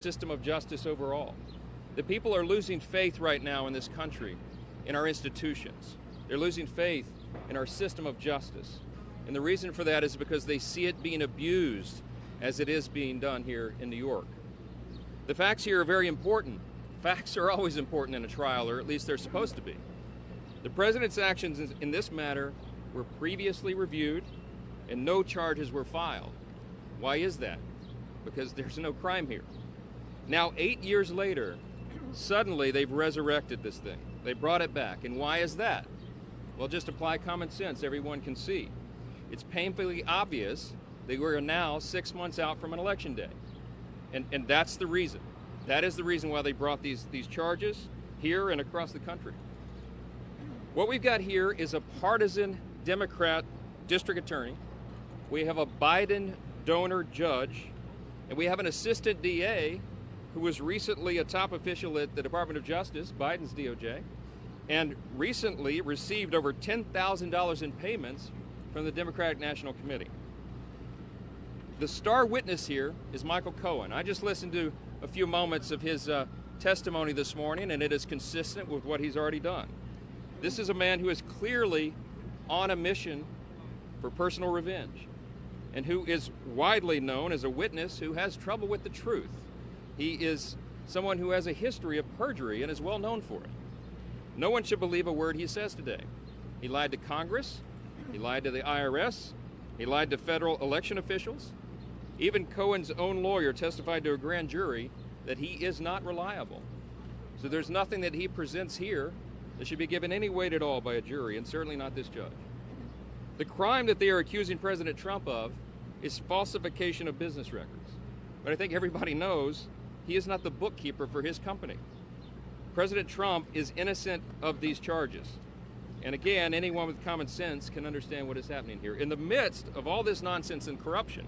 system of justice overall. The people are losing faith right now in this country, in our institutions. They're losing faith in our system of justice. And the reason for that is because they see it being abused as it is being done here in New York. The facts here are very important. Facts are always important in a trial, or at least they're supposed to be. The president's actions in this matter were previously reviewed and no charges were filed. Why is that? Because there's no crime here. Now, 8 years later, suddenly they've resurrected this thing. They brought it back. And why is that? Well, just apply common sense. Everyone can see. It's painfully obvious that we're now 6 months out from an election day. And that's the reason. That is the reason why they brought these charges here and across the country. What we've got here is a partisan Democrat district attorney. We have a Biden donor judge. And we have an assistant DA who was recently a top official at the Department of Justice, Biden's DOJ, and recently received over $10,000 in payments from the Democratic National Committee. The star witness here is Michael Cohen. I just listened to a few moments of his testimony this morning, and it is consistent with what he's already done. This is a man who is clearly on a mission for personal revenge, and who is widely known as a witness who has trouble with the truth. He is someone who has a history of perjury and is well known for it. No one should believe a word he says today. He lied to Congress, he lied to the IRS, he lied to federal election officials. Even Cohen's own lawyer testified to a grand jury that he is not reliable. So there's nothing that he presents here that should be given any weight at all by a jury, and certainly not this judge. The crime that they are accusing President Trump of is falsification of business records. But I think everybody knows he is not the bookkeeper for his company. President Trump is innocent of these charges. And again, anyone with common sense can understand what is happening here. In the midst of all this nonsense and corruption,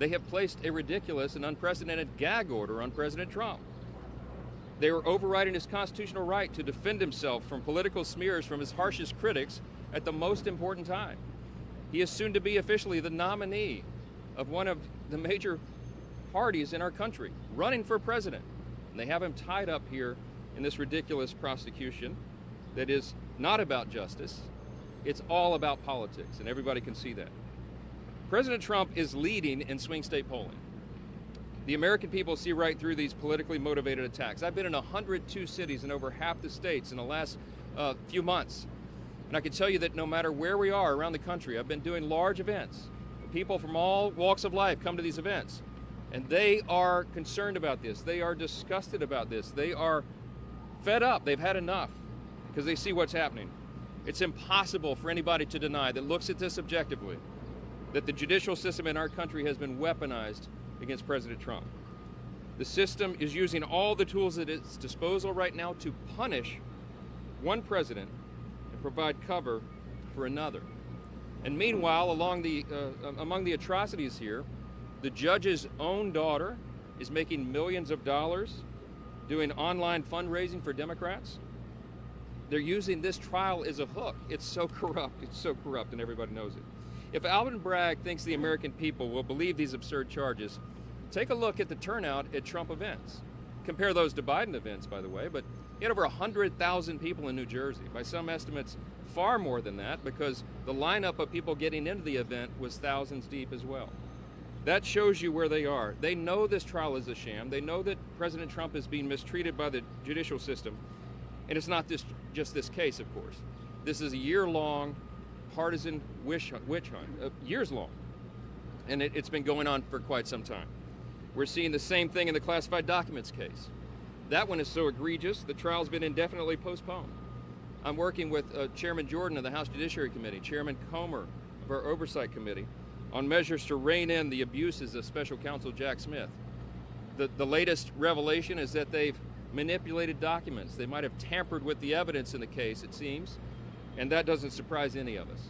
they have placed a ridiculous and unprecedented gag order on President Trump. They were overriding his constitutional right to defend himself from political smears from his harshest critics at the most important time. He is soon to be officially the nominee of one of the major parties in our country, running for president. And they have him tied up here in this ridiculous prosecution that is not about justice. It's all about politics, and everybody can see that. President Trump is leading in swing state polling. The American people see right through these politically motivated attacks. I've been in 102 cities in over half the states in the last few months. And I can tell you that no matter where we are around the country, I've been doing large events. People from all walks of life come to these events. And they are concerned about this. They are disgusted about this. They are fed up. They've had enough because they see what's happening. It's impossible for anybody to deny that looks at this objectively that the judicial system in our country has been weaponized against President Trump. The system is using all the tools at its disposal right now to punish one president and provide cover for another. And meanwhile, among the atrocities here, the judge's own daughter is making millions of dollars doing online fundraising for Democrats. They're using this trial as a hook. It's so corrupt, and everybody knows it. If Alvin Bragg thinks the American people will believe these absurd charges, take a look at the turnout at Trump events. Compare those to Biden events, by the way, but he had over 100,000 people in New Jersey. By some estimates, far more than that, because the lineup of people getting into the event was thousands deep as well. That shows you where they are. They know this trial is a sham. They know that President Trump is being mistreated by the judicial system. And it's not just this case, of course. This is a year-long partisan witch hunt, years long. And it's been going on for quite some time. We're seeing the same thing in the classified documents case. That one is so egregious, the trial's been indefinitely postponed. I'm working with Chairman Jordan of the House Judiciary Committee, Chairman Comer of our Oversight Committee, on measures to rein in the abuses of Special Counsel Jack Smith. The latest revelation is that they've manipulated documents. They might have tampered with the evidence in the case, it seems, and that doesn't surprise any of us.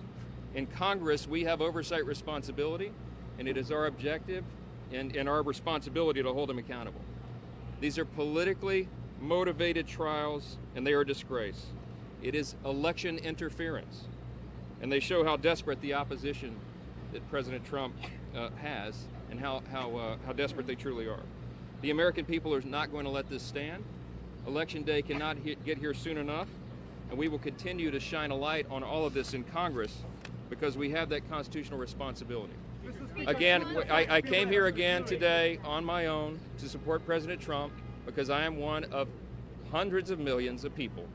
In Congress, we have oversight responsibility, and it is our objective and our responsibility to hold them accountable. These are politically motivated trials, and they are a disgrace. It is election interference, and they show how desperate the opposition that President Trump has and how desperate they truly are. The American people are not going to let this stand. Election day cannot get here soon enough, and we will continue to shine a light on all of this in Congress because we have that constitutional responsibility. Again, I came here again today on my own to support President Trump because I am one of hundreds of millions of people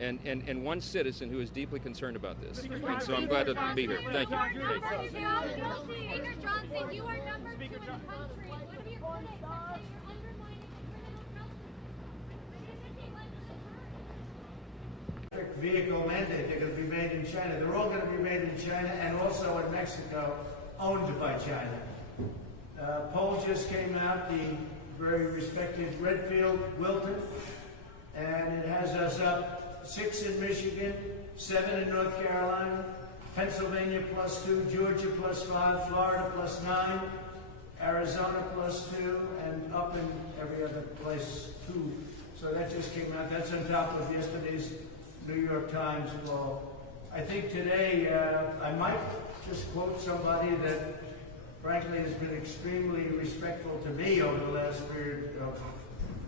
and one citizen who is deeply concerned about this. And so I'm glad to be here. Thank you. Speaker Johnson, you are number 2 in the country. What do your critics say you're undermining criminal justice? Vehicle mandate, they're going to be made in China. They're all going to be made in China and also in Mexico, owned by China. Poll just came out, the very respected Redfield Wilton, and it has us up 6 in Michigan, 7 in North Carolina, Pennsylvania +2, Georgia +5, Florida +9, Arizona +2, and up in every other place 2. So that just came out. That's on top of yesterday's New York Times poll. I think today I might just quote somebody that frankly has been extremely respectful to me over the last period of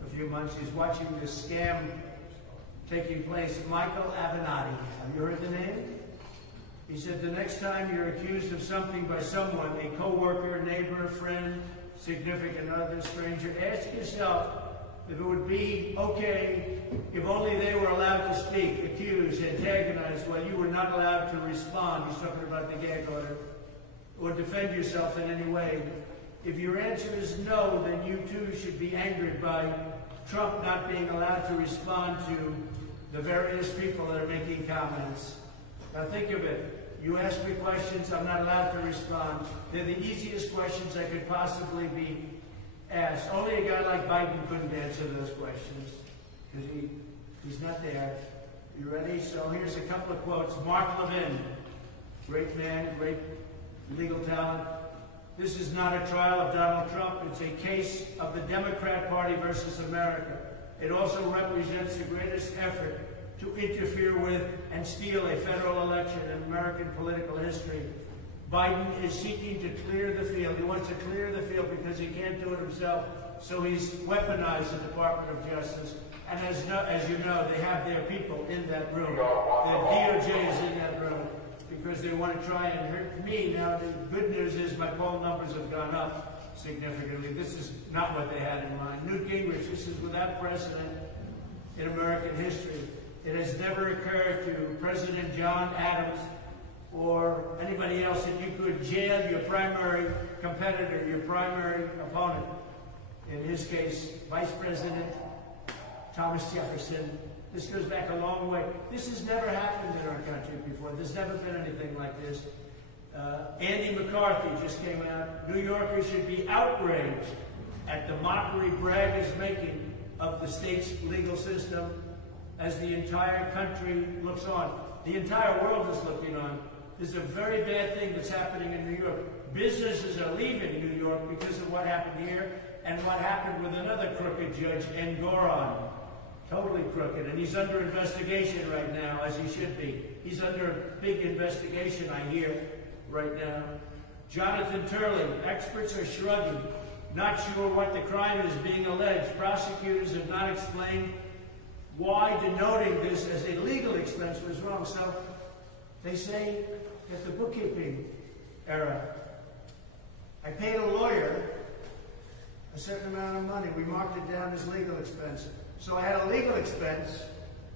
a few months. He's watching this scam taking place. Michael Avenatti. Have you heard the name? He said, the next time you're accused of something by someone, a co-worker, neighbor, friend, significant other, stranger, ask yourself if it would be okay if only they were allowed to speak, accuse, antagonize, while you were not allowed to respond. He's talking about the gag order, or defend yourself in any way. If your answer is no, then you too should be angered by Trump not being allowed to respond to the various people that are making comments. Now think of it. You ask me questions, I'm not allowed to respond. They're the easiest questions I could possibly be asked. Only a guy like Biden couldn't answer those questions, because he's not there. You ready? So here's a couple of quotes. Mark Levin, great man, great legal talent. This is not a trial of Donald Trump. It's a case of the Democrat Party versus America. It also represents the greatest effort to interfere with and steal a federal election in American political history. Biden is seeking to clear the field. He wants to clear the field because he can't do it himself, so he's weaponized the Department of Justice. And as you know, they have their people in that room. The DOJ is in that room because they want to try and hurt me. Now, the good news is my poll numbers have gone up significantly. This is not what they had in mind. Newt Gingrich, this is without precedent in American history. It has never occurred to President John Adams or anybody else that you could jail your primary competitor, your primary opponent. In his case, Vice President Thomas Jefferson. This goes back a long way. This has never happened in our country before. There's never been anything like this. Andy McCarthy just came out. New Yorkers should be outraged at the mockery Bragg is making of the state's legal system as the entire country looks on. The entire world is looking on. This is a very bad thing that's happening in New York. Businesses are leaving New York because of what happened here and what happened with another crooked judge, Engoron. Totally crooked, and he's under investigation right now, as he should be. He's under big investigation, I hear, right now. Jonathan Turley, experts are shrugging, not sure what the crime is being alleged. Prosecutors have not explained why denoting this as a legal expense was wrong. So they say that the bookkeeping era, I paid a lawyer a certain amount of money. We marked it down as legal expense. So I had a legal expense,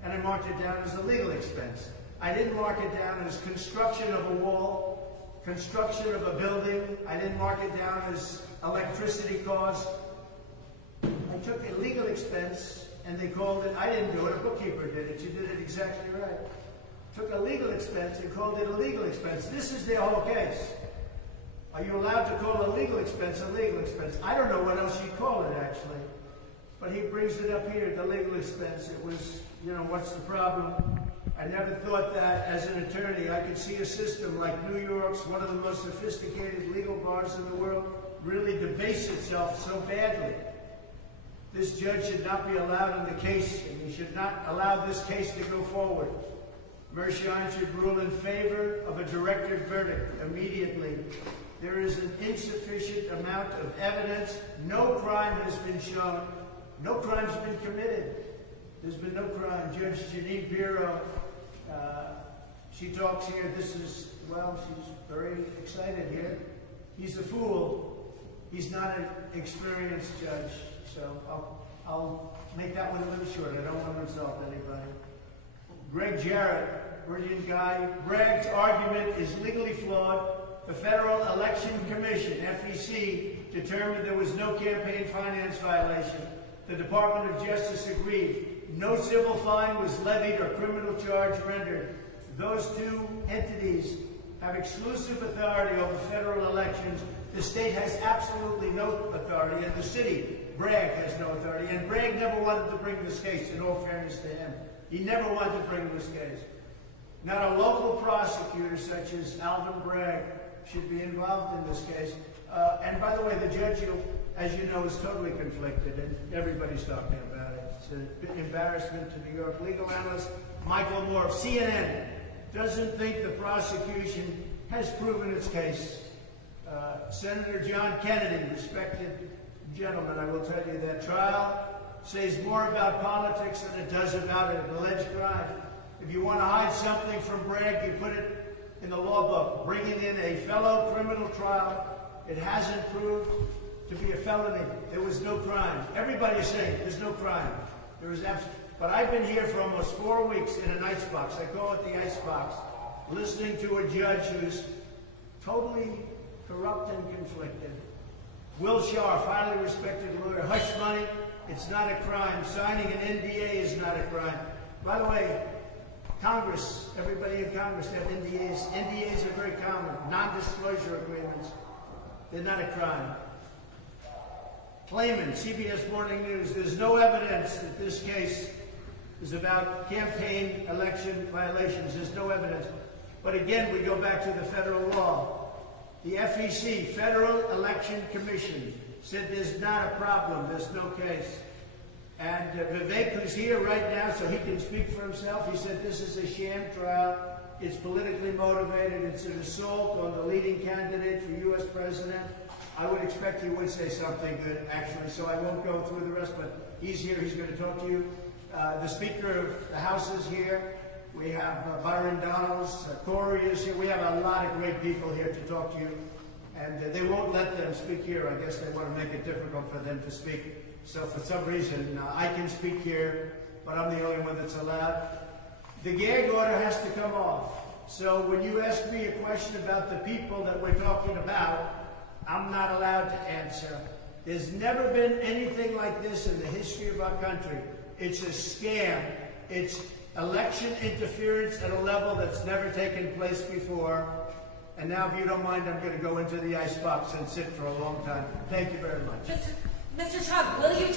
and I marked it down as a legal expense. I didn't mark it down as construction of a wall, construction of a building. I didn't mark it down as electricity costs. I took a legal expense, and they called it, I didn't do it, a bookkeeper did it. You did it exactly right. Took a legal expense and called it a legal expense. This is their whole case. Are you allowed to call a legal expense a legal expense? I don't know what else you call it, actually. But he brings it up here, the legal expense. It was, what's the problem? I never thought that as an attorney I could see a system like New York's, one of the most sophisticated legal bars in the world, really debase itself so badly. This judge should not be allowed in the case, and he should not allow this case to go forward. Mershon should rule in favor of a directed verdict immediately. There is an insufficient amount of evidence. No crime has been shown. No crime's been committed. There's been no crime. Judge Janine Pirro, she talks here. This is, well, she's very excited here. He's a fool. He's not an experienced judge. So I'll make that one a little short. I don't want to insult anybody. Greg Jarrett, brilliant guy. Greg's argument is legally flawed. The Federal Election Commission, FEC, determined there was no campaign finance violation. The Department of Justice agreed. No civil fine was levied or criminal charge rendered. Those two entities have exclusive authority over federal elections. The state has absolutely no authority, and the city, Bragg, has no authority. And Bragg never wanted to bring this case, in all fairness to him. He never wanted to bring this case. Not a local prosecutor such as Alvin Bragg should be involved in this case. And by the way, the judge, as you know, is totally conflicted, and everybody's talking about it. It's an embarrassment to New York. Legal analyst Michael Moore of CNN doesn't think the prosecution has proven its case. Senator John Kennedy, respected gentleman, I will tell you, that trial says more about politics than it does about an alleged crime. If you want to hide something from Bragg, you put it in the law book. Bringing in a fellow criminal trial, it hasn't proved to be a felony. There was no crime. Everybody is saying there's no crime. There was but I've been here for almost 4 weeks in an icebox. I call it the icebox, listening to a judge who's totally corrupt and conflicted. Will Scharf, highly respected lawyer. Hush money, it's not a crime. Signing an NDA is not a crime. By the way, Congress, everybody in Congress have NDAs. NDAs are very common. Non-disclosure agreements. They're not a crime. Clayman, CBS Morning News, there's no evidence that this case is about campaign election violations. There's no evidence. But again, we go back to the federal law. The FEC, Federal Election Commission, said there's not a problem. There's no case. And Vivek, who's here right now, so he can speak for himself, he said this is a sham trial. It's politically motivated. It's an assault on the leading candidate for U.S. president. I would expect he would say something good, actually, so I won't go through the rest, but he's here. He's going to talk to you. The Speaker of the House is here. We have Byron Donalds. Corey is here. We have a lot of great people here to talk to you, and they won't let them speak here. I guess they want to make it difficult for them to speak. So for some reason, I can speak here, but I'm the only one that's allowed. The gag order has to come off. So when you ask me a question about the people that we're talking about, I'm not allowed to answer. There's never been anything like this in the history of our country. It's a scam. It's election interference at a level that's never taken place before. And now, if you don't mind, I'm going to go into the icebox and sit for a long time. Thank you very much. Mr. Trump, will you